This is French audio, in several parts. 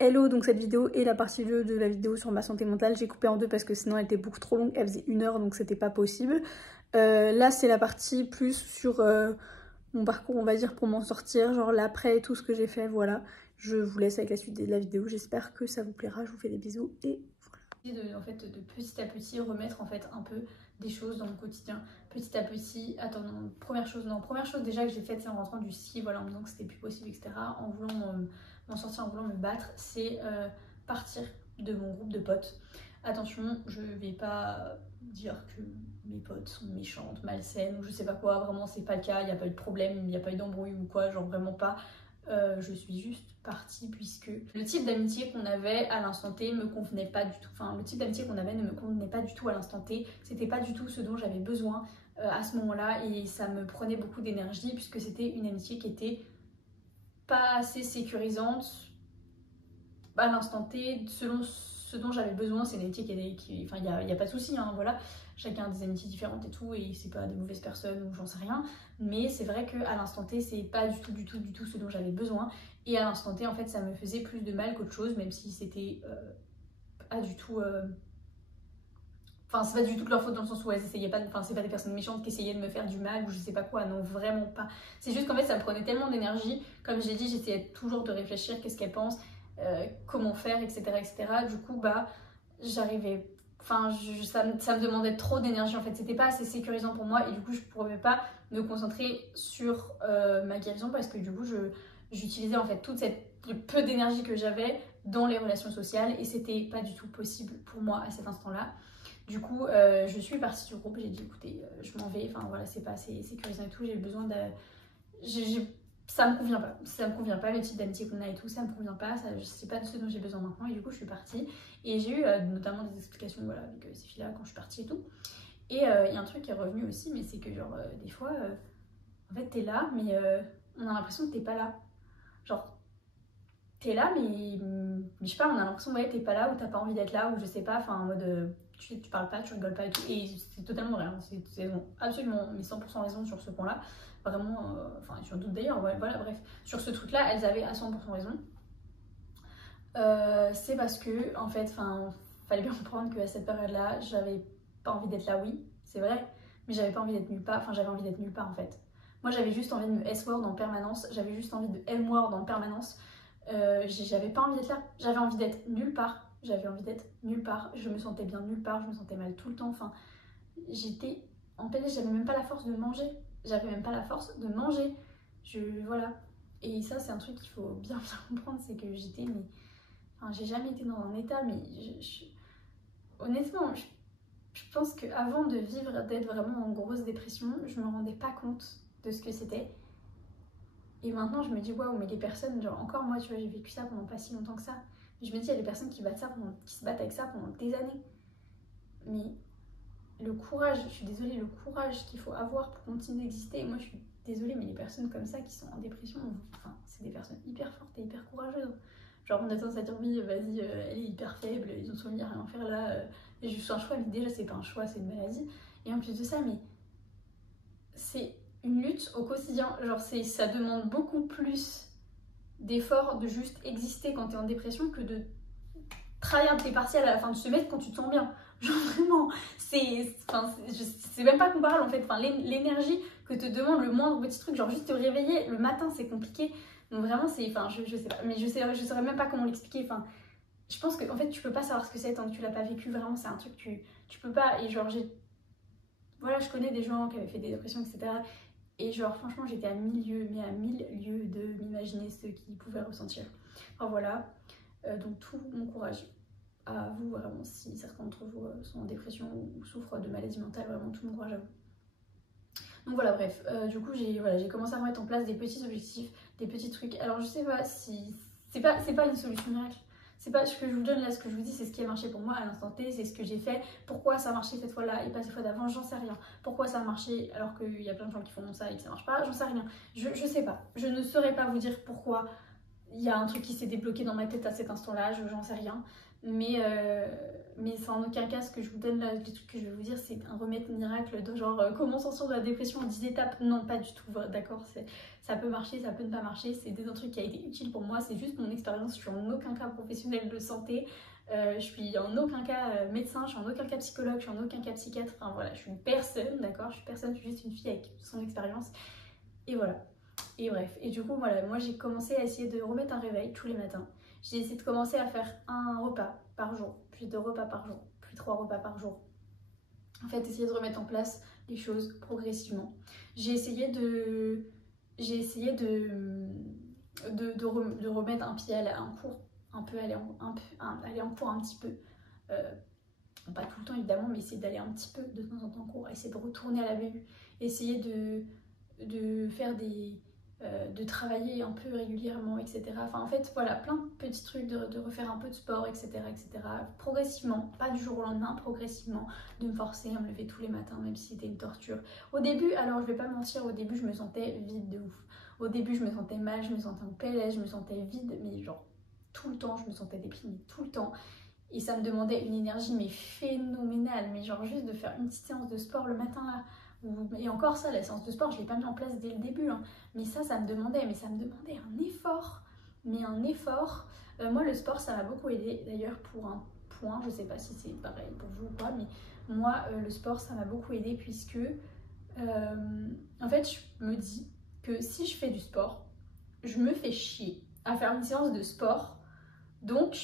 Hello, donc cette vidéo est la partie 2 de la vidéo sur ma santé mentale. J'ai coupé en deux parce que sinon elle était beaucoup trop longue, elle faisait 1 heure donc c'était pas possible. Là c'est la partie plus sur mon parcours on va dire pour m'en sortir, genre l'après et tout ce que j'ai fait, voilà. Je vous laisse avec la suite de la vidéo, j'espère que ça vous plaira, je vous fais des bisous et voilà. En fait, de petit à petit remettre en fait un peu des choses dans mon quotidien, petit à petit. Attends, non, première chose déjà que j'ai faite c'est en rentrant du ski, voilà, en me disant que c'était plus possible, etc. En voulant m'en sortir, en voulant me battre, c'est partir de mon groupe de potes. Attention, je vais pas dire que mes potes sont méchantes, malsaines ou je sais pas quoi, vraiment c'est pas le cas, il n'y a pas eu de problème, il n'y a pas eu d'embrouille ou quoi, genre vraiment pas. Je suis juste partie puisque le type d'amitié qu'on avait à l'instant T me convenait pas du tout. Enfin, le type d'amitié qu'on avait ne me convenait pas du tout à l'instant T. C'était pas du tout ce dont j'avais besoin à ce moment-là et ça me prenait beaucoup d'énergie puisque c'était une amitié qui était pas assez sécurisante à l'instant T selon ce dont j'avais besoin. C'est une amitié enfin, il n'y a pas de souci, hein, voilà. Chacun a des amitiés différentes et tout, et c'est pas des mauvaises personnes ou j'en sais rien. Mais c'est vrai qu'à l'instant T, c'est pas du tout ce dont j'avais besoin. Et à l'instant T, en fait, ça me faisait plus de mal qu'autre chose, même si c'était pas du tout. Enfin, c'est pas du tout de leur faute dans le sens où elles essayaient pas. Enfin, c'est pas des personnes méchantes qui essayaient de me faire du mal ou je sais pas quoi, non, vraiment pas. C'est juste qu'en fait, ça me prenait tellement d'énergie. Comme j'ai dit, j'essayais toujours de réfléchir, qu'est-ce qu'elles pensent, comment faire, etc., etc. Du coup, bah, j'arrivais. Enfin, ça me demandait trop d'énergie en fait, c'était pas assez sécurisant pour moi et du coup je pouvais pas me concentrer sur ma guérison parce que du coup j'utilisais en fait toute cette peu d'énergie que j'avais dans les relations sociales et c'était pas du tout possible pour moi à cet instant-là. Du coup je suis partie du groupe, j'ai dit écoutez je m'en vais, enfin voilà c'est pas assez sécurisant et tout, j'ai besoin de... ça me convient pas le type d'amitié qu'on a et tout, ça me convient pas, c'est pas de ce dont j'ai besoin maintenant et du coup je suis partie et j'ai eu notamment des explications voilà, avec ces filles là quand je suis partie et tout. Et il y a un truc qui est revenu aussi, mais c'est que genre des fois en fait t'es là mais on a l'impression que t'es pas là, genre t'es là mais je sais pas, on a l'impression ouais t'es pas là ou t'as pas envie d'être là ou je sais pas, enfin en mode tu parles pas, tu rigoles pas et tout, et c'est totalement vrai, hein. C'est absolument mais 100% raison sur ce point là. Vraiment, enfin sur d'autres d'ailleurs, ouais, voilà, bref, sur ce truc là elles avaient à 100% raison. C'est parce que en fait, enfin, fallait bien comprendre qu'à cette période là j'avais pas envie d'être là, oui c'est vrai, mais j'avais pas envie d'être nulle part, enfin j'avais envie d'être nulle part en fait. Moi j'avais juste envie de me S-word en permanence, j'avais juste envie de M-word en permanence. J'avais pas envie d'être là, j'avais envie d'être nulle part, je me sentais bien nulle part, je me sentais mal tout le temps, enfin j'étais en PLS, j'avais même pas la force de manger, voilà. Et ça c'est un truc qu'il faut bien comprendre, c'est que j'étais, mais enfin j'ai jamais été dans un état, mais honnêtement je pense qu'avant de vivre, d'être vraiment en grosse dépression, je me rendais pas compte de ce que c'était. Et maintenant je me dis waouh, mais les personnes, genre encore moi tu vois, j'ai vécu ça pendant pas si longtemps que ça. Je me dis il y a des personnes qui se battent avec ça pendant des années. Mais le courage, je suis désolée, le courage qu'il faut avoir pour continuer d'exister. Moi je suis désolée, mais les personnes comme ça qui sont en dépression, enfin c'est des personnes hyper fortes et hyper courageuses. Genre on a tendance à dire oui vas-y elle est hyper faible, ils ont soumis à rien faire là, et juste un choix, mais déjà c'est pas un choix, c'est une maladie. Et en plus de ça, mais c'est une lutte au quotidien, genre ça demande beaucoup plus d'efforts de juste exister quand t'es en dépression que de travailler tes partiels à la fin du semestre quand tu te sens bien. Genre vraiment, c'est même pas comparable en fait. Enfin, l'énergie que te demande le moindre petit truc, genre juste te réveiller le matin, c'est compliqué. Donc vraiment, c'est, enfin, je sais pas, mais je saurais même pas comment l'expliquer. Enfin, je pense que en fait, tu peux pas savoir ce que c'est tant que tu l'as pas vécu. Vraiment, c'est un truc tu peux pas. Et genre, voilà, je connais des gens qui avaient fait des dépressions, etc. Et genre, franchement, j'étais à 1000 lieues, mais à 1000 lieues de m'imaginer ce qu'ils pouvaient ressentir. Enfin voilà, donc tout mon courage à vous, vraiment, si certains d'entre vous sont en dépression ou souffrent de maladies mentales, vraiment tout mon courage à vous. Donc voilà, bref, du coup j'ai commencé à mettre en place des petits objectifs, des petits trucs. Alors je sais pas si... c'est pas une solution miracle. C'est pas ce que je vous donne là, ce que je vous dis, c'est ce qui a marché pour moi à l'instant T, c'est ce que j'ai fait. Pourquoi ça a marché cette fois-là et pas cette fois d'avant, j'en sais rien. Pourquoi ça a marché alors qu'il y a plein de gens qui font ça et que ça marche pas, j'en sais rien. Je sais pas. Je ne saurais pas vous dire pourquoi il y a un truc qui s'est débloqué dans ma tête à cet instant-là, j'en sais rien. Mais c'est en aucun cas ce que je vous donne là, les trucs que je vais vous dire, c'est un remède miracle de genre comment sortir de la dépression en 10 étapes. Non, pas du tout, d'accord, ça peut marcher, ça peut ne pas marcher, c'est un truc qui a été utile pour moi, c'est juste mon expérience, je suis en aucun cas professionnelle de santé, je suis en aucun cas médecin, je suis en aucun cas psychologue, je suis en aucun cas psychiatre, enfin voilà, je suis personne, d'accord, je suis personne, je suis juste une fille avec son expérience, et voilà. Et bref, et du coup voilà, moi j'ai commencé à essayer de remettre un réveil tous les matins. J'ai essayé de commencer à faire un repas par jour, puis 2 repas par jour, puis 3 repas par jour. En fait, essayer de remettre en place les choses progressivement. J'ai essayé de remettre un pied à un cours, un peu aller en cours un petit peu. Pas tout le temps évidemment, mais essayer d'aller un petit peu de temps en temps en cours, essayer de retourner à la BU, essayer de faire de travailler un peu régulièrement, etc. Enfin, en fait, voilà, plein de petits trucs, de refaire un peu de sport, etc., etc. Progressivement, pas du jour au lendemain, progressivement, de me forcer à me lever tous les matins, même si c'était une torture. Au début, alors je vais pas mentir, au début, je me sentais vide de ouf. Au début, je me sentais mal, je me sentais en PLS, je me sentais vide, mais genre, tout le temps, je me sentais déprimée, tout le temps. Et ça me demandait une énergie, mais phénoménale, mais genre juste de faire une petite séance de sport le matin, là. Et encore ça, la séance de sport, je ne l'ai pas mis en place dès le début, hein. Mais ça me demandait, un effort. Mais un effort. Moi, le sport, ça m'a beaucoup aidé. D'ailleurs, pour un point, je ne sais pas si c'est pareil pour vous ou pas, mais moi, le sport, ça m'a beaucoup aidé puisque, en fait, je me dis que si je fais du sport, je me fais chier à faire une séance de sport. Donc,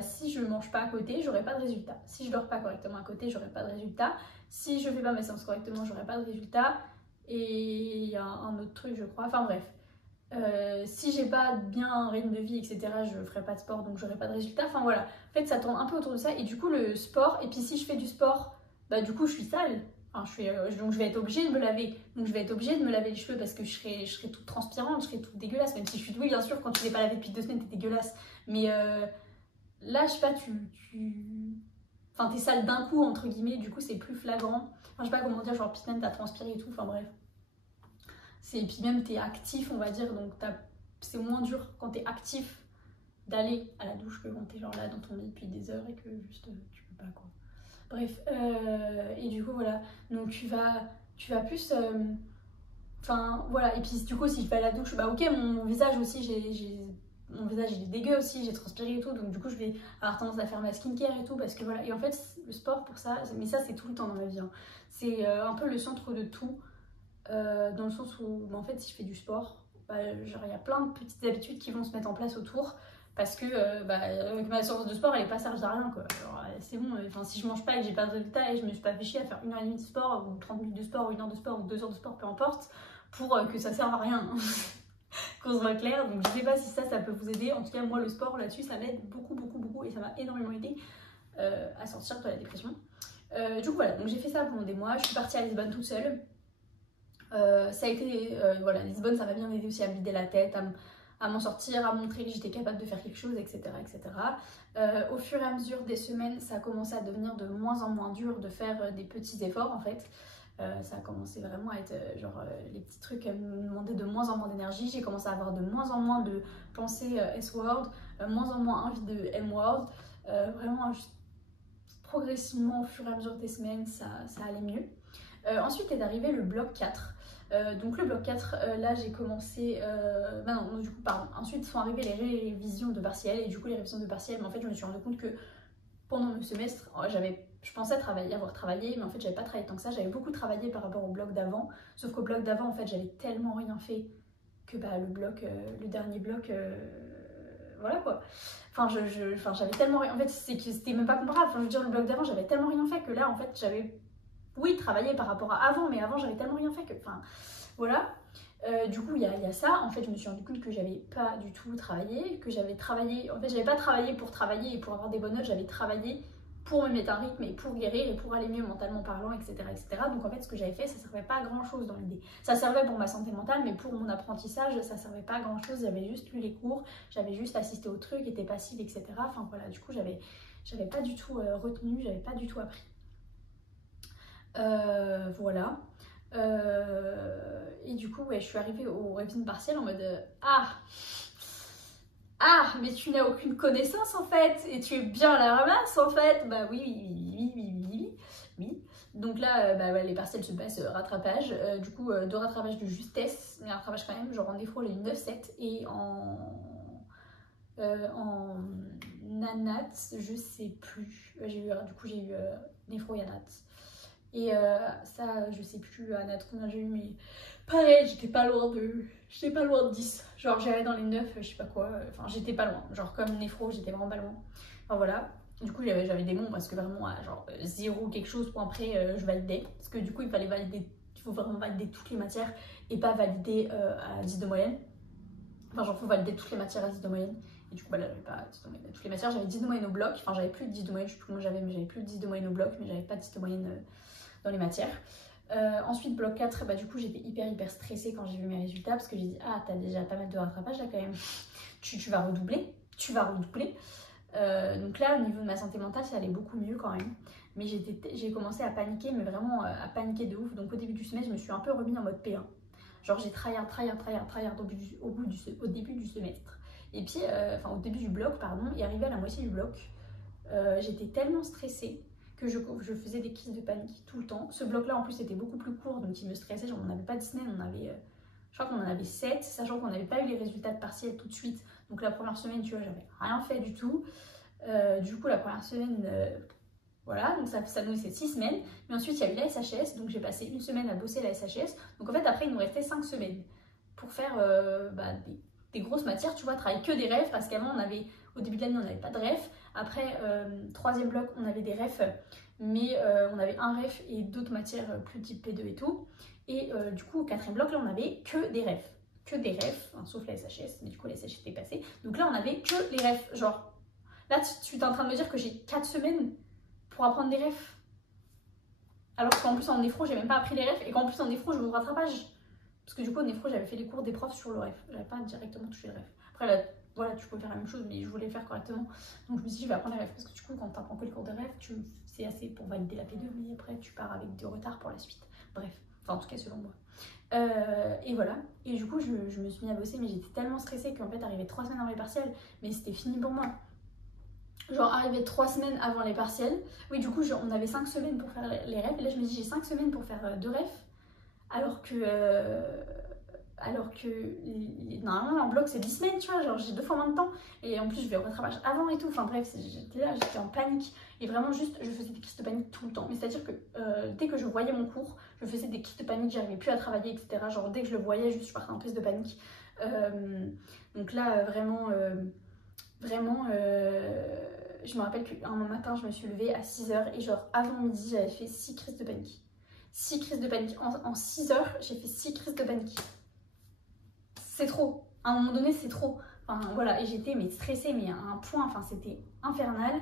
si je ne mange pas à côté, j'aurai pas de résultat. Si je dors pas correctement à côté, j'aurai pas de résultat. Si je fais pas ma séance correctement, j'aurai pas de résultat. Et il y a un autre truc, je crois. Enfin bref. Si j'ai pas bien un rythme de vie, etc., je ferai pas de sport, donc j'aurai pas de résultat. Enfin voilà. En fait, ça tourne un peu autour de ça. Et du coup, le sport, et puis si je fais du sport, du coup, je suis sale. Enfin, donc je vais être obligée de me laver. Donc je vais être obligée de me laver les cheveux parce que je serai toute transpirante, je serai toute dégueulasse. Même si je suis douée, bien sûr, quand tu t'es pas lavé depuis 2 semaines, t'es dégueulasse. Mais là, je sais pas, Enfin, t'es sale d'un coup, entre guillemets, du coup, c'est plus flagrant. Enfin, je sais pas comment dire, genre, putain, t'as transpiré et tout, enfin bref. Et puis même, t'es actif, on va dire, donc c'est moins dur quand t'es actif d'aller à la douche que quand t'es genre là dans ton lit depuis des heures et que juste tu peux pas, quoi. Bref, et du coup, voilà. Donc tu vas plus... Enfin, voilà. Et puis du coup, si je vais à la douche, bah ok, mon visage aussi, mon visage il est dégueu aussi, j'ai transpiré et tout, donc du coup je vais avoir tendance à faire ma skincare et tout, parce que voilà. Et en fait, le sport pour ça, mais ça c'est tout le temps dans ma vie, hein. C'est un peu le centre de tout, dans le sens où en fait si je fais du sport, genre il y a plein de petites habitudes qui vont se mettre en place autour, parce que avec ma séance de sport elle est pas servie à rien, quoi. C'est bon, enfin si je mange pas et que j'ai pas de résultat et je me suis pas fait chier à faire 1h30 de sport ou 30 minutes de sport ou 1 heure de sport ou 2 heures de sport, peu importe, pour que ça serve à rien. Qu'on se voit clair. Donc je sais pas si ça peut vous aider. En tout cas, moi le sport là-dessus ça m'aide beaucoup et ça m'a énormément aidé à sortir de la dépression. Du coup voilà, donc j'ai fait ça pendant des mois. Je suis partie à Lisbonne toute seule. Ça a été, voilà, Lisbonne ça m'a bien aidé aussi à me vider la tête, à m'en sortir, à montrer que j'étais capable de faire quelque chose, etc. Au fur et à mesure des semaines, ça a commencé à devenir de moins en moins dur de faire des petits efforts en fait. Ça a commencé vraiment à être les petits trucs me demandaient de moins en moins d'énergie. J'ai commencé à avoir de moins en moins de pensées S-word, moins en moins envie de M-word. Vraiment, juste progressivement au fur et à mesure des semaines, ça allait mieux. Ensuite est arrivé le bloc 4. Donc le bloc 4, là j'ai commencé... non, du coup, pardon. Ensuite sont arrivées les révisions de partiel. Et du coup les révisions de partiel, mais en fait je me suis rendu compte que pendant le semestre, je pensais avoir travaillé, mais en fait j'avais pas travaillé tant que ça. J'avais beaucoup travaillé par rapport au bloc d'avant, sauf qu'au bloc d'avant en fait j'avais tellement rien fait que le dernier bloc, voilà quoi. Enfin j'avais tellement rien, en fait c'était même pas comparable. Enfin je veux dire, le bloc d'avant j'avais tellement rien fait que là en fait j'avais, oui, travaillé par rapport à avant, mais avant j'avais tellement rien fait que, enfin voilà. Du coup il y a ça, en fait je me suis rendu compte que j'avais pas du tout travaillé, que j'avais travaillé, en fait j'avais pas travaillé pour travailler et pour avoir des bonnes notes, j'avais travaillé pour me mettre un rythme et pour guérir et pour aller mieux mentalement parlant, etc. Donc en fait ce que j'avais fait, ça servait pas à grand chose dans l'idée. Ça servait pour ma santé mentale, mais pour mon apprentissage, ça servait pas à grand chose. J'avais juste lu les cours, j'avais juste assisté au truc, était passive, etc. Enfin voilà, du coup j'avais pas du tout retenu, j'avais pas du tout appris. Voilà. Et du coup, ouais, je suis arrivée au révision partielle en mode ah, Ah, mais tu n'as aucune connaissance en fait, et tu es bien à la ramasse en fait. Bah oui, oui, oui, oui, oui, oui, oui. Donc là, bah, ouais, les partiels se passent rattrapage. Du coup, de rattrapage de justesse, mais rattrapage quand même. Genre en défaut, j'ai eu 9,7 et en nanat, je sais plus. Du coup, j'ai eu néphro et anat. Et ça, je sais plus anat combien j'ai eu, mais pareil, j'étais pas loin de 10. Genre j'allais dans les 9, je sais pas quoi. Enfin, j'étais pas loin. Genre comme néphro, j'étais vraiment pas loin. Enfin voilà. Du coup, j'avais des bons parce que vraiment, à genre 0 quelque chose, point après, je validais. Parce que du coup, il faut vraiment valider toutes les matières et pas valider à 10 de moyenne. Enfin, genre, faut valider toutes les matières à 10 de moyenne. Et du coup, bah là, j'avais pas 10 de moyenne à toutes les matières. J'avais 10 de moyenne au bloc. Enfin, j'avais plus de 10 de moyenne, je sais plus comment j'avais, mais j'avais plus de 10 de moyenne au bloc, mais j'avais pas de 10 de moyenne dans les matières. Ensuite, bloc 4, bah, du coup, j'étais hyper stressée quand j'ai vu mes résultats parce que j'ai dit, ah, t'as déjà pas mal de rattrapage là quand même. tu vas redoubler. Donc là, au niveau de ma santé mentale, ça allait beaucoup mieux quand même. Mais j'ai commencé à paniquer, mais vraiment à paniquer de ouf. Donc au début du semestre, je me suis un peu remis en mode P1. Genre j'ai tryhard au début du semestre. Et puis, enfin au début du bloc, pardon, et arrivé à la moitié du bloc, j'étais tellement stressée que je faisais des crises de panique tout le temps. Ce bloc-là, en plus, était beaucoup plus court, donc il me stressait. Genre on n'avait pas 10 semaines, je crois qu'on en avait 7, sachant qu'on n'avait pas eu les résultats de partiels tout de suite. Donc la première semaine, tu vois, j'avais rien fait du tout. Du coup, la première semaine, voilà, donc ça nous laissait 6 semaines. Mais ensuite, il y a eu la SHS, donc j'ai passé une semaine à bosser la SHS. Donc en fait, après, il nous restait 5 semaines pour faire des grosses matières, tu vois, travailler que des refs, parce qu'avant, au début de l'année, on n'avait pas de refs. Après, troisième bloc, on avait des refs, mais on avait un ref et d'autres matières plus type P2 et tout. Et du coup, au quatrième bloc, là, on avait que des refs. Que des refs, enfin, sauf la SHS, mais du coup, la SHS était passée. Donc là, on avait que les refs. Genre, là, tu es en train de me dire que j'ai 4 semaines pour apprendre des refs. Alors qu'en plus, en néphro, j'ai même pas appris les refs. Et qu'en plus, en néphro, je veux rattrapage. Parce que du coup, en néphro, j'avais fait les cours des profs sur le ref. J'avais pas directement touché le ref. Après, là, voilà, tu peux faire la même chose, mais je voulais le faire correctement. Donc, je me suis dit, je vais apprendre les refs. Parce que du coup, quand tu apprends que les cours de ref, c'est assez pour valider la P2, mais après, tu pars avec des retards pour la suite. Bref. Enfin, en tout cas, selon moi. Et voilà. Et du coup, je me suis mis à bosser, mais j'étais tellement stressée qu'en fait, arrivé 3 semaines avant les partiels, mais c'était fini pour moi. Genre, arrivé 3 semaines avant les partiels. Oui, du coup, on avait 5 semaines pour faire les refs. Et là, je me dis, j'ai 5 semaines pour faire 2 refs. Alors que normalement, en bloc, c'est 10 semaines, tu vois. Genre, j'ai 2 fois moins de temps. Et en plus, je vais au rattrapage avant et tout. Enfin, bref, j'étais en panique. Et vraiment, juste, je faisais des crises de panique tout le temps. Mais c'est-à-dire que dès que je voyais mon cours, je faisais des crises de panique. J'arrivais plus à travailler, etc. Genre, dès que je le voyais, juste, je partais en crise de panique. Donc là, vraiment. Je me rappelle qu'un matin, je me suis levée à 6h et genre avant midi, j'avais fait 6 crises de panique. 6 crises de panique. En 6 heures, j'ai fait 6 crises de panique. C'est trop. À un moment donné, c'est trop. Enfin voilà, et j'étais stressée, mais à un point, enfin c'était infernal.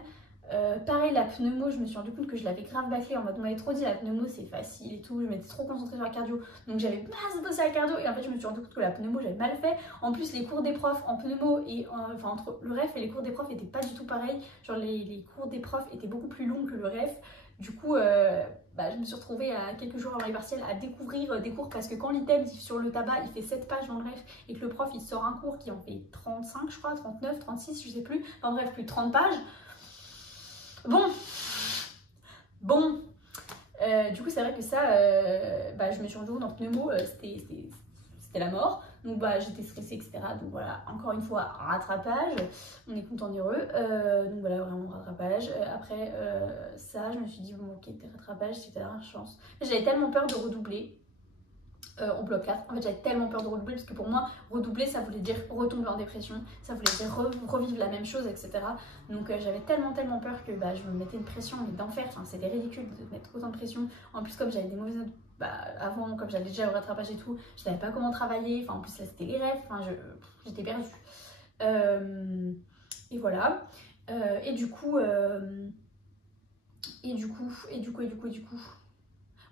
Pareil, la pneumo, je me suis rendu compte que je l'avais grave bâclée en mode on m'avait trop dit la pneumo c'est facile et tout, je m'étais trop concentrée sur la cardio, donc j'avais pas bossé la cardio et en fait je me suis rendu compte que la pneumo j'avais mal fait. En plus les cours des profs en pneumo et enfin entre le ref et les cours des profs étaient pas du tout pareils, genre les cours des profs étaient beaucoup plus longs que le ref. Du coup je me suis retrouvée à quelques jours avant les partiels à découvrir des cours parce que quand l'item sur le tabac il fait 7 pages dans le ref et que le prof il sort un cours qui en fait 35 je crois, 39, 36 je sais plus, enfin bref plus de 30 pages. Bon. Du coup, c'est vrai que ça, je me suis rendue compte en pneumo, c'était la mort. Donc, j'étais stressée, etc. Donc, voilà, encore une fois, rattrapage. On est content heureux. Donc, voilà, vraiment rattrapage. Après ça, je me suis dit, bon, ok, t'es rattrapage, c'était la chance. J'avais tellement peur de redoubler. Au bloc 4. En fait, j'avais tellement peur de redoubler parce que pour moi, redoubler, ça voulait dire retomber en dépression, ça voulait dire revivre la même chose, etc. Donc j'avais tellement peur que je me mettais une pression d'enfer. Enfin, c'était ridicule de mettre autant de pression. En plus, comme j'avais des mauvaises notes avant, comme j'avais déjà le rattrapage et tout, je savais pas comment travailler. Enfin, en plus, là, c'était les rêves. Enfin, j'étais perdue. Et voilà. Et du coup...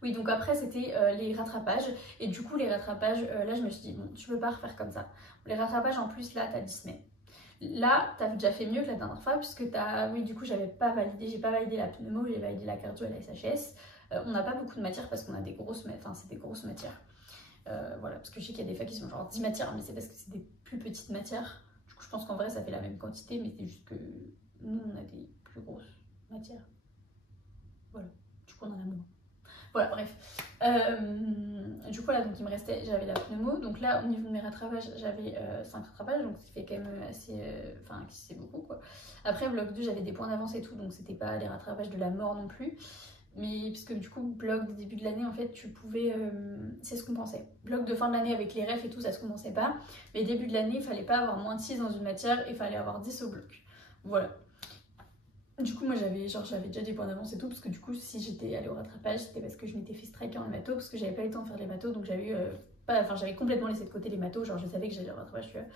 Oui, donc après, c'était les rattrapages. Et du coup, les rattrapages, là, je me suis dit, bon, tu peux pas refaire comme ça. Les rattrapages, en plus, là, t'as 10 semaines. Là, t'as déjà fait mieux que la dernière fois, puisque oui, du coup, j'ai pas validé la pneumo, j'ai validé la cardio et la SHS. On n'a pas beaucoup de matières parce qu'on a des grosses matières, c'est des grosses matières. Voilà, parce que je sais qu'il y a des facs qui sont genre 10 matières, mais c'est parce que c'est des plus petites matières. Du coup, je pense qu'en vrai, ça fait la même quantité, mais c'est juste que nous, on a des plus grosses matières. Voilà, du coup, on en a moins. Voilà, bref. Du coup, là, donc il me restait, j'avais la pneumo. Donc là, au niveau de mes rattrapages, j'avais 5 rattrapages, donc ce qui fait quand même assez. Enfin, c'est beaucoup quoi. Après, bloc 2, j'avais des points d'avance et tout, donc c'était pas les rattrapages de la mort non plus. Mais parce que du coup, bloc de début de l'année, en fait, tu pouvais. Ça se compensait. Bloc de fin de l'année avec les refs et tout, ça se compensait pas. Mais début de l'année, il fallait pas avoir moins de 6 dans une matière et il fallait avoir 10 au bloc. Voilà. Du coup, moi j'avais déjà des points d'avance et tout, parce que du coup, si j'étais allée au rattrapage, c'était parce que je m'étais fait striker en hémato, parce que j'avais pas eu le temps de faire les mathos, donc j'avais eu j'avais complètement laissé de côté les mathos, genre je savais que j'allais au rattrapage, tu vois,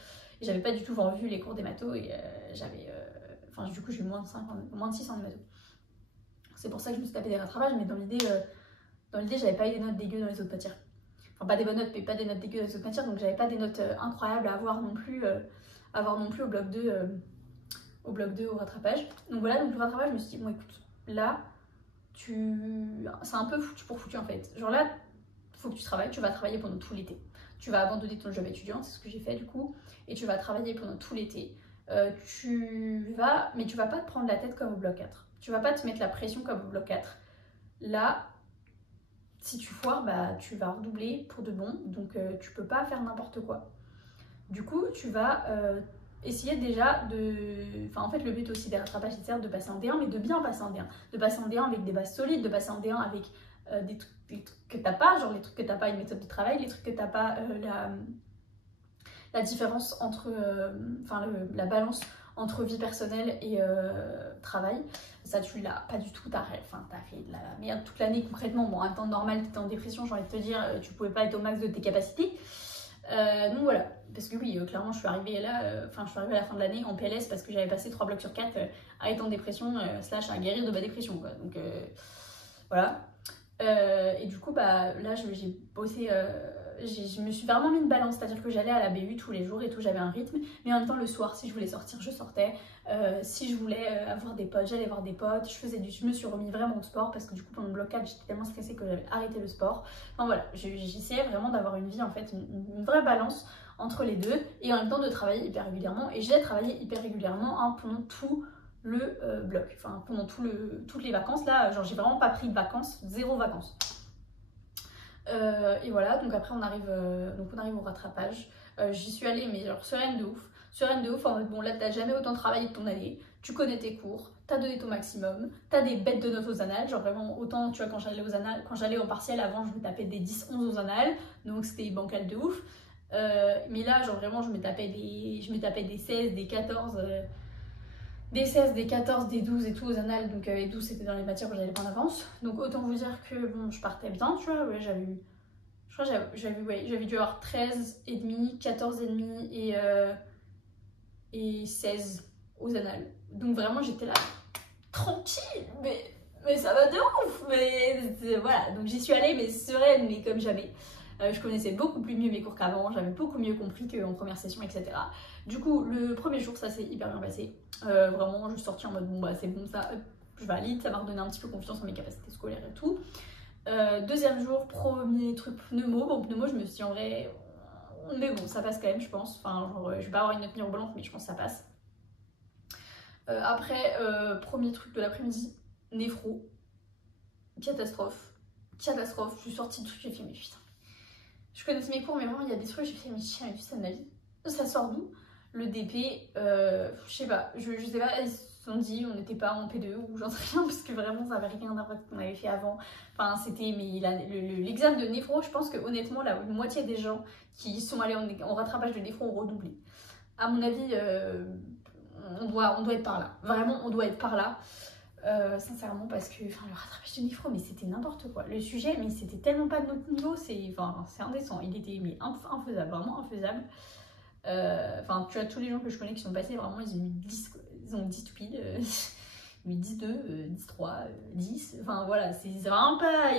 et j'avais pas du tout revu les cours des mathos, et du coup, j'ai eu moins de 6 en hémato. C'est pour ça que je me suis tapé des rattrapages, mais dans l'idée, j'avais pas eu des notes dégueu dans les autres matières. Enfin, pas des bonnes notes, mais pas des notes dégueu dans les autres matières, donc j'avais pas des notes incroyables à avoir non plus au bloc 2. Au bloc 2 au rattrapage. Donc voilà, donc le rattrapage, je me suis dit, bon écoute, là, c'est un peu foutu pour foutu en fait. Genre là, il faut que tu travailles, tu vas travailler pendant tout l'été. Tu vas abandonner ton job étudiant, c'est ce que j'ai fait du coup, et tu vas travailler pendant tout l'été. Mais tu vas pas te prendre la tête comme au bloc 4. Tu vas pas te mettre la pression comme au bloc 4. Là, si tu foires, bah tu vas redoubler pour de bon, donc tu peux pas faire n'importe quoi. Du coup, tu vas essayer déjà de... Enfin, en fait, le but aussi des rattrapages, c'est certes de passer en D1, mais de bien passer en D1. De passer en D1 avec des bases solides, de passer en D1 avec des trucs que t'as pas, genre les trucs que t'as pas une méthode de travail, les trucs que t'as pas la différence entre... la balance entre vie personnelle et travail. Ça, tu l'as pas du tout, t'as fait de la merde toute l'année concrètement. Bon, à un temps normal, t'étais en dépression, j'ai envie de te dire, tu pouvais pas être au max de tes capacités. Donc voilà, parce que oui, clairement je suis arrivée là, je suis arrivée à la fin de l'année en PLS parce que j'avais passé 3 blocs sur 4 à être en dépression, slash à guérir de ma dépression quoi. Donc voilà. Et du coup bah là j'ai bossé, je me suis vraiment mis une balance, c'est-à-dire que j'allais à la BU tous les jours et tout, j'avais un rythme, mais en même temps le soir si je voulais sortir je sortais, si je voulais avoir des potes j'allais voir des potes, je me suis remis vraiment au sport parce que du coup pendant le bloc 4 j'étais tellement stressée que j'avais arrêté le sport. Enfin voilà, j'essayais vraiment d'avoir une vie en fait, une vraie balance entre les deux et en même temps de travailler hyper régulièrement, et j'ai travaillé hyper régulièrement pendant tout le bloc, enfin pendant toutes les vacances là, genre j'ai vraiment pas pris de vacances, 0 vacances. Et voilà, donc après on arrive au rattrapage. J'y suis allée mais genre sereine de ouf, en mode bon là t'as jamais autant travaillé de ton année, tu connais tes cours, t'as donné ton maximum, t'as des bêtes de notes aux annales, genre vraiment autant tu vois quand j'allais aux annales, quand j'allais au partiel avant je me tapais des 10-11 aux annales, donc c'était bancal de ouf. Mais là genre vraiment je me tapais des 16, des 14... des 16, des 14, des 12 et tout aux annales, donc les 12 c'était dans les matières où j'avais pas d'avance. Donc autant vous dire que bon, je partais bien, tu vois, ouais, j'avais dû avoir 13,5, 14,5 et 16 aux annales. Donc vraiment j'étais là, tranquille, mais ça va de ouf, mais voilà, donc j'y suis allée mais sereine, mais comme jamais. Je connaissais beaucoup plus mieux mes cours qu'avant, j'avais beaucoup mieux compris qu'en première session, etc. Du coup, le premier jour, ça s'est hyper bien passé. Vraiment, je suis sortie en mode bon, bah c'est bon, ça, je valide, ça m'a redonné un petit peu confiance en mes capacités scolaires et tout. Deuxième jour, premier truc pneumo. Bon, pneumo, je me suis dit en vrai, mais bon, ça passe quand même, je pense. Enfin, genre, je vais pas avoir une note mirobolante, mais je pense que ça passe. Après, premier truc de l'après-midi, néphro. Catastrophe. Je suis sortie de truc, j'ai fait mais putain. Je connaissais mes cours, mais vraiment, il y a des trucs, j'ai fait mais j'ai jamais vu ça de ma vie. Ça sort d'où? Le DP, je sais pas, je sais pas, ils se sont dit on n'était pas en P2 ou j'en sais rien, parce que vraiment ça avait rien à voir avec ce qu'on avait fait avant. Enfin, c'était, mais l'examen de néphro, je pense que honnêtement, la moitié des gens qui sont allés en rattrapage de néphro ont redoublé. À mon avis, on doit être par là. Vraiment, on doit être par là. Sincèrement, parce que le rattrapage de néphro, mais c'était n'importe quoi. Le sujet, mais c'était tellement pas de notre niveau, c'est indécent. Il était mais infaisable, vraiment infaisable. Tu vois, tous les gens que je connais qui sont passés, vraiment, ils ont eu 10, quoi. Ils ont 10 stupides, ils ont eu 10 2, 10 3, 10. Enfin voilà, c'est vraiment pas.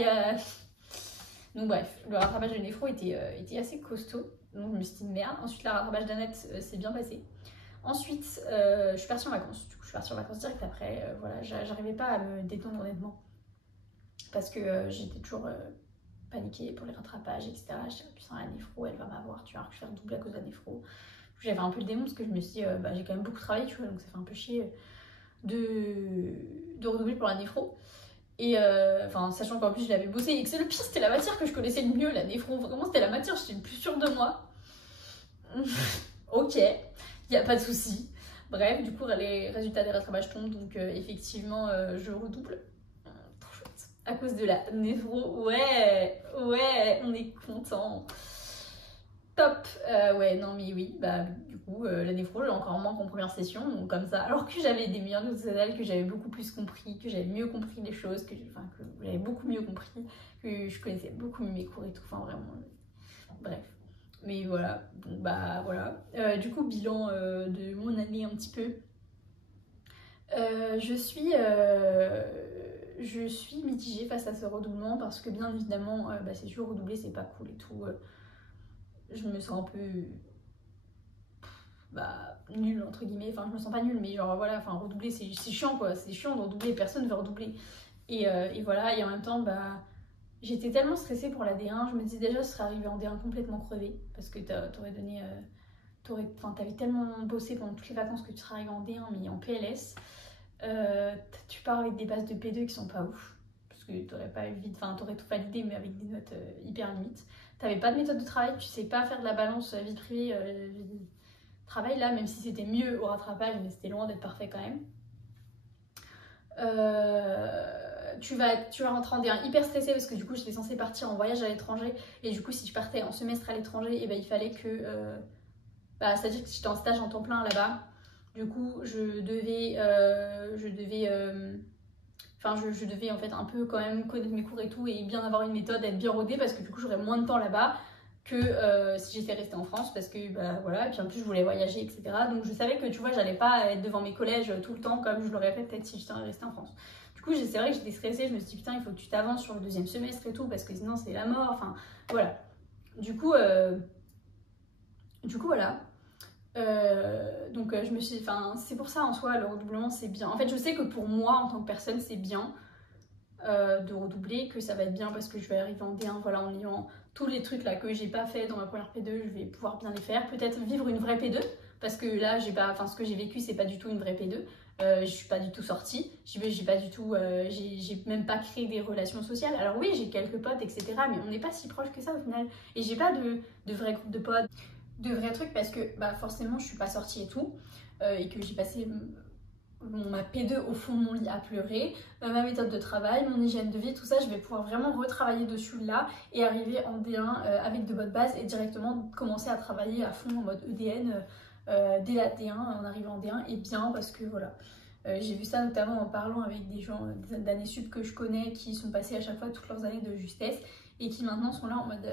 Donc bref, le rattrapage de néphro était assez costaud. Donc je me suis dit merde. Ensuite, le rattrapage d'Annette s'est bien passé. Ensuite, je suis partie en vacances. Du coup, je suis partie en vacances direct après. Voilà, j'arrivais pas à me détendre honnêtement. Parce que j'étais toujours paniquée pour les rattrapages, etc. Je disais, putain, la néphro, elle va m'avoir, tu vois, je vais faire double à cause de la néphro. J'avais un peu le démon parce que je me suis dit, bah, j'ai quand même beaucoup travaillé, tu vois, donc ça fait un peu chier de redoubler pour la néphro. Et enfin, sachant qu'en plus je l'avais bossé et que c'est le pire, c'était la matière que je connaissais le mieux, la néphro. Vraiment, c'était la matière, j'étais le plus sûre de moi. Ok, y a pas de souci. Bref, du coup, les résultats des rattrapages tombent, donc effectivement, je redouble. Trop chouette. À cause de la néphro, ouais, on est content. Top. Ouais, non mais oui, bah du coup, la néphro, j'ai encore moins qu'en première session, donc comme ça. Alors que j'avais des meilleures notes sociales, que j'avais beaucoup plus compris, que j'avais mieux compris les choses, que j'avais beaucoup mieux compris, que je connaissais beaucoup mieux mes cours et tout, enfin vraiment. Bref. Mais voilà, donc bah voilà. Du coup, bilan de mon année un petit peu. Je suis mitigée face à ce redoublement parce que bien évidemment, bah, c'est sûr, redoubler c'est pas cool et tout. Je me sens un peu bah, nulle entre guillemets, enfin je me sens pas nulle, mais genre voilà, enfin redoubler c'est chiant quoi, c'est chiant de redoubler, personne veut redoubler. Et voilà, et en même temps, bah j'étais tellement stressée pour la D1, je me disais déjà je serais arrivée en D1 complètement crevée parce que t'aurais donné. T'avais tellement bossé pendant toutes les vacances que tu serais arrivée en D1 mais en PLS. Tu pars avec des bases de P2 qui sont pas ouf parce que t'aurais tout validé mais avec des notes hyper limites. T'avais pas de méthode de travail, tu sais pas faire de la balance vie privée, vie travail là, même si c'était mieux au rattrapage, mais c'était loin d'être parfait quand même. Tu vas rentrer en D1 hyper stressée parce que du coup j'étais censée partir en voyage à l'étranger et du coup si je partais en semestre à l'étranger, et ben il fallait que c'est-à-dire que j'étais en stage en temps plein là-bas. Du coup je devais en fait un peu quand même connaître mes cours et tout et bien avoir une méthode, être bien rodée parce que du coup j'aurais moins de temps là-bas que si j'étais restée en France parce que bah voilà, et puis en plus je voulais voyager etc. Donc je savais que tu vois j'allais pas être devant mes collèges tout le temps comme je l'aurais fait peut-être si j'étais restée en France. Du coup c'est vrai que j'étais stressée, je me suis dit putain il faut que tu t'avances sur le deuxième semestre et tout parce que sinon c'est la mort, enfin voilà. Du coup voilà. Donc je me suis dit, enfin c'est pour ça en soi le redoublement c'est bien. En fait je sais que pour moi en tant que personne c'est bien de redoubler, que ça va être bien parce que je vais arriver en D1, voilà, en ayant tous les trucs là que j'ai pas fait dans ma première P2, je vais pouvoir bien les faire. Peut-être vivre une vraie P2 parce que là j'ai pas, enfin ce que j'ai vécu c'est pas du tout une vraie P2. Je suis pas du tout sortie, j'ai pas du tout, j'ai même pas créé des relations sociales. Alors oui j'ai quelques potes etc mais on n'est pas si proches que ça au final et j'ai pas de vrais groupes de potes, de vrais trucs parce que bah forcément je suis pas sortie et tout et que j'ai passé ma P2 au fond de mon lit à pleurer, ma méthode de travail, mon hygiène de vie, tout ça je vais pouvoir vraiment retravailler dessus là et arriver en D1 avec de bonnes bases et directement commencer à travailler à fond en mode EDN dès la D1 en arrivant en D1 et bien parce que voilà. J'ai vu ça notamment en parlant avec des gens d'années sup que je connais qui sont passés à chaque fois toutes leurs années de justesse et qui maintenant sont là en mode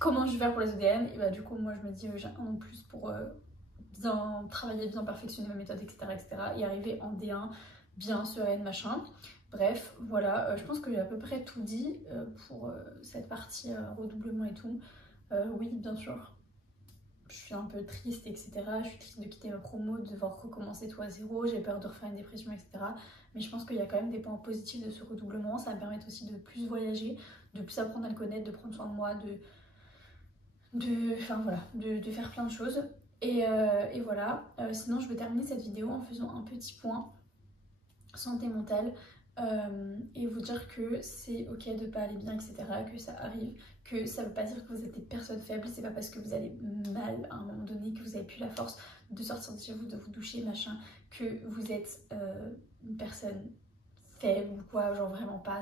comment je vais faire pour les EDN. Et bah du coup moi je me dis j'ai un an de plus pour bien travailler, bien perfectionner ma méthode etc et arriver en D1 bien sereine machin. Bref voilà, je pense que j'ai à peu près tout dit pour cette partie redoublement et tout. Oui bien sûr je suis un peu triste etc, je suis triste de quitter ma promo, de devoir recommencer tout à zéro, j'ai peur de refaire une dépression etc, mais je pense qu'il y a quand même des points positifs de ce redoublement. Ça va me permettre aussi de plus voyager, de plus apprendre à le connaître, de prendre soin de moi, enfin voilà, de faire plein de choses. Et voilà, sinon je vais terminer cette vidéo en faisant un petit point santé mentale et vous dire que c'est ok de pas aller bien etc, que ça arrive, que ça veut pas dire que vous êtes des personnes faibles, c'est pas parce que vous allez mal à un moment donné que vous avez plus la force de sortir de chez vous, de vous doucher machin, que vous êtes une personne faible ou quoi, genre vraiment pas.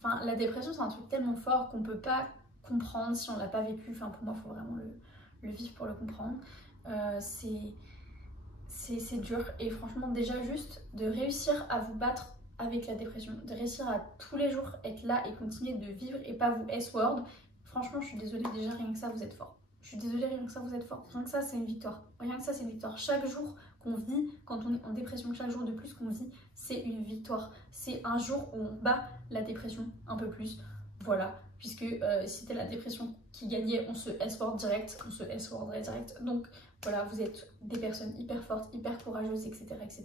Enfin la dépression c'est un truc tellement fort qu'on peut pas comprendre si on l'a pas vécu, enfin pour moi il faut vraiment le vivre pour le comprendre. C'est dur et franchement déjà juste de réussir à vous battre avec la dépression, de réussir à tous les jours être là et continuer de vivre et pas vous S-word, franchement je suis désolée, déjà rien que ça vous êtes fort. Je suis désolée, rien que ça vous êtes fort, rien que ça c'est une victoire, rien que ça c'est une victoire. Chaque jour qu'on vit, quand on est en dépression, chaque jour de plus qu'on vit, c'est une victoire. C'est un jour où on bat la dépression un peu plus, voilà. Puisque si c'était la dépression qui gagnait, on se S-word direct, on se S-wordrait direct. Donc voilà, vous êtes des personnes hyper fortes, hyper courageuses, etc. etc.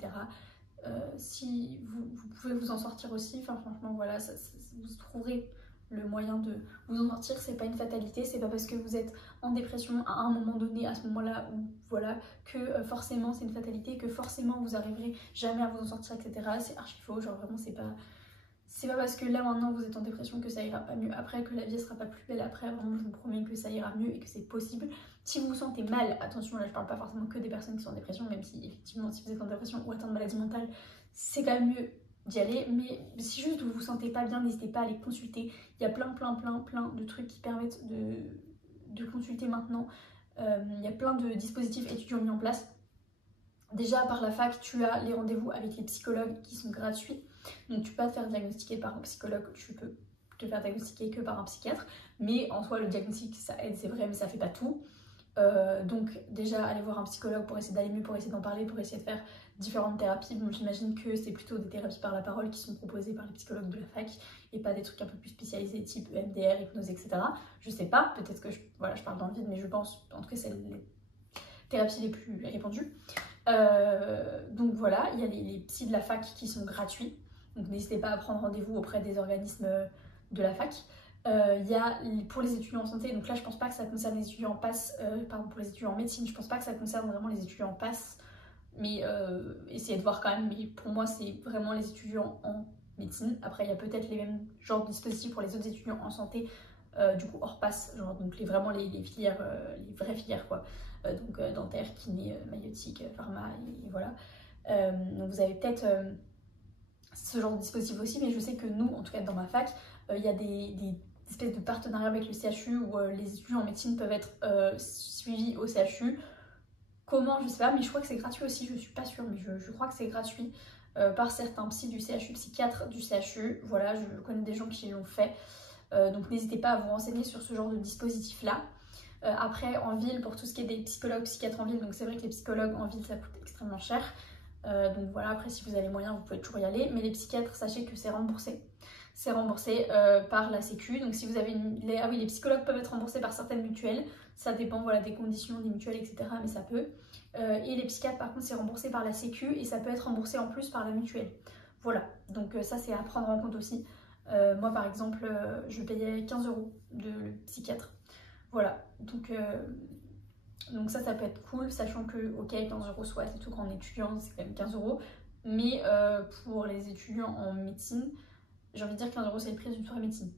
Si vous pouvez vous en sortir aussi, enfin franchement voilà, vous trouverez le moyen de vous en sortir, c'est pas une fatalité, c'est pas parce que vous êtes en dépression à un moment donné, à ce moment-là, où voilà, que forcément c'est une fatalité, que forcément vous arriverez jamais à vous en sortir, etc. C'est archi faux, genre vraiment c'est pas parce que là maintenant vous êtes en dépression que ça ira pas mieux après, que la vie sera pas plus belle après, vraiment je vous promets que ça ira mieux et que c'est possible. Si vous vous sentez mal, attention là je parle pas forcément que des personnes qui sont en dépression, même si effectivement si vous êtes en dépression ou atteint de maladie mentale, c'est quand même mieux d'y aller, mais si juste vous vous sentez pas bien, n'hésitez pas à aller consulter. Il y a plein de trucs qui permettent de consulter maintenant. Il y a plein de dispositifs étudiants mis en place. Déjà par la fac, tu as les rendez-vous avec les psychologues qui sont gratuits. Donc tu peux pas te faire diagnostiquer par un psychologue, tu peux te faire diagnostiquer que par un psychiatre. Mais en soi, le diagnostic, ça aide, c'est vrai, mais ça fait pas tout. Donc déjà, aller voir un psychologue pour essayer d'aller mieux, pour essayer d'en parler, pour essayer de faire différentes thérapies. Bon, j'imagine que c'est plutôt des thérapies par la parole qui sont proposées par les psychologues de la fac et pas des trucs un peu plus spécialisés type EMDR, hypnose, etc. Je sais pas, peut-être que voilà, je parle dans le vide, mais je pense, en tout cas, c'est les thérapies les plus répandues. Donc voilà, il y a les psys de la fac qui sont gratuits, donc n'hésitez pas à prendre rendez-vous auprès des organismes de la fac. Il y a pour les étudiants en santé, donc là je pense pas que ça concerne les étudiants en passe, pardon, pour les étudiants en médecine, je pense pas que ça concerne vraiment les étudiants en passe, mais essayez de voir quand même, mais pour moi c'est vraiment les étudiants en médecine. Après il y a peut-être les mêmes genres de dispositifs pour les autres étudiants en santé, du coup hors passe, genre donc vraiment les filières, les vraies filières quoi. Donc dentaire, kiné, maïeutique, pharma, et voilà. Donc vous avez peut-être ce genre de dispositif aussi, mais je sais que nous, en tout cas dans ma fac, il y a des espèces de partenariats avec le CHU où les étudiants en médecine peuvent être suivis au CHU. Comment, je sais pas, mais je crois que c'est gratuit aussi, je suis pas sûre, mais je crois que c'est gratuit par certains psys du CHU, psychiatres du CHU. Voilà, je connais des gens qui l'ont fait. Donc n'hésitez pas à vous renseigner sur ce genre de dispositif-là. Après, en ville, pour tout ce qui est des psychologues, psychiatres en ville, donc c'est vrai que les psychologues en ville, ça coûte extrêmement cher. Donc voilà, après, si vous avez les moyens, vous pouvez toujours y aller. Mais les psychiatres, sachez que c'est remboursé. C'est remboursé par la Sécu. Donc si vous avez ah oui, les psychologues peuvent être remboursés par certaines mutuelles. Ça dépend voilà, des conditions, des mutuelles, etc. Mais ça peut. Et les psychiatres, par contre, c'est remboursé par la Sécu et ça peut être remboursé en plus par la mutuelle. Voilà, donc ça, c'est à prendre en compte aussi. Moi, par exemple, je payais 15 € de le psychiatre. Voilà, donc ça peut être cool, sachant que, ok, 15 € soit c'est tout grand étudiant, c'est quand même 15 €, mais pour les étudiants en médecine, j'ai envie de dire 15 € c'est le prix d'une soirée médecine.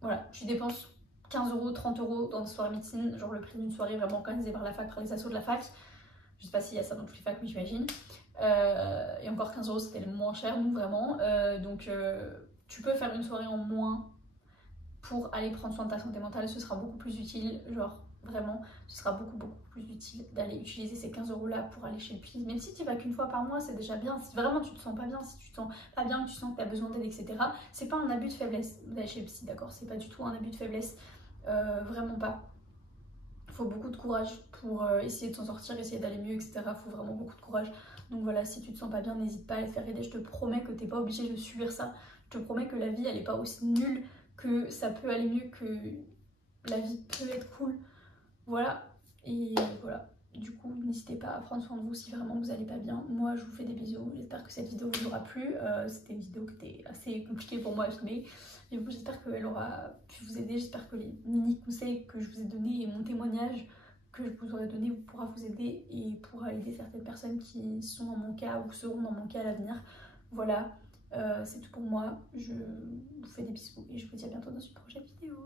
Voilà, tu dépenses 15 €, 30 € dans une soirée médecine, genre le prix d'une soirée vraiment organisée par la fac, par les assos de la fac. Je sais pas s'il y a ça dans toutes les facs, mais j'imagine. Et encore 15 € c'était le moins cher, nous vraiment. Donc tu peux faire une soirée en moins pour aller prendre soin de ta santé mentale, ce sera beaucoup plus utile, genre vraiment, ce sera beaucoup plus utile d'aller utiliser ces 15 € là pour aller chez le psy. Même si tu vas qu'une fois par mois, c'est déjà bien. Si vraiment tu te sens pas bien, si tu te sens pas bien, que tu sens que tu as besoin d'aide, etc., c'est pas un abus de faiblesse d'aller chez le psy, d'accord? C'est pas du tout un abus de faiblesse, vraiment pas. Il faut beaucoup de courage pour essayer de s'en sortir, essayer d'aller mieux, etc. Il faut vraiment beaucoup de courage. Donc voilà, si tu te sens pas bien, n'hésite pas à aller te faire aider. Je te promets que t'es pas obligé de subir ça. Je te promets que la vie, elle est pas aussi nulle, que ça peut aller mieux, que la vie peut être cool. Voilà, et voilà. Du coup, n'hésitez pas à prendre soin de vous si vraiment vous allez pas bien. Moi, je vous fais des bisous. J'espère que cette vidéo vous aura plu. C'était une vidéo qui était assez compliquée pour moi à filmer. Mais bon, j'espère qu'elle aura pu vous aider. J'espère que les mini conseils que je vous ai donnés et mon témoignage que je vous aurai donné pourra vous aider et pourra aider certaines personnes qui sont dans mon cas ou seront dans mon cas à l'avenir. Voilà, c'est tout pour moi. Je vous fais des bisous et je vous dis à bientôt dans une prochaine vidéo.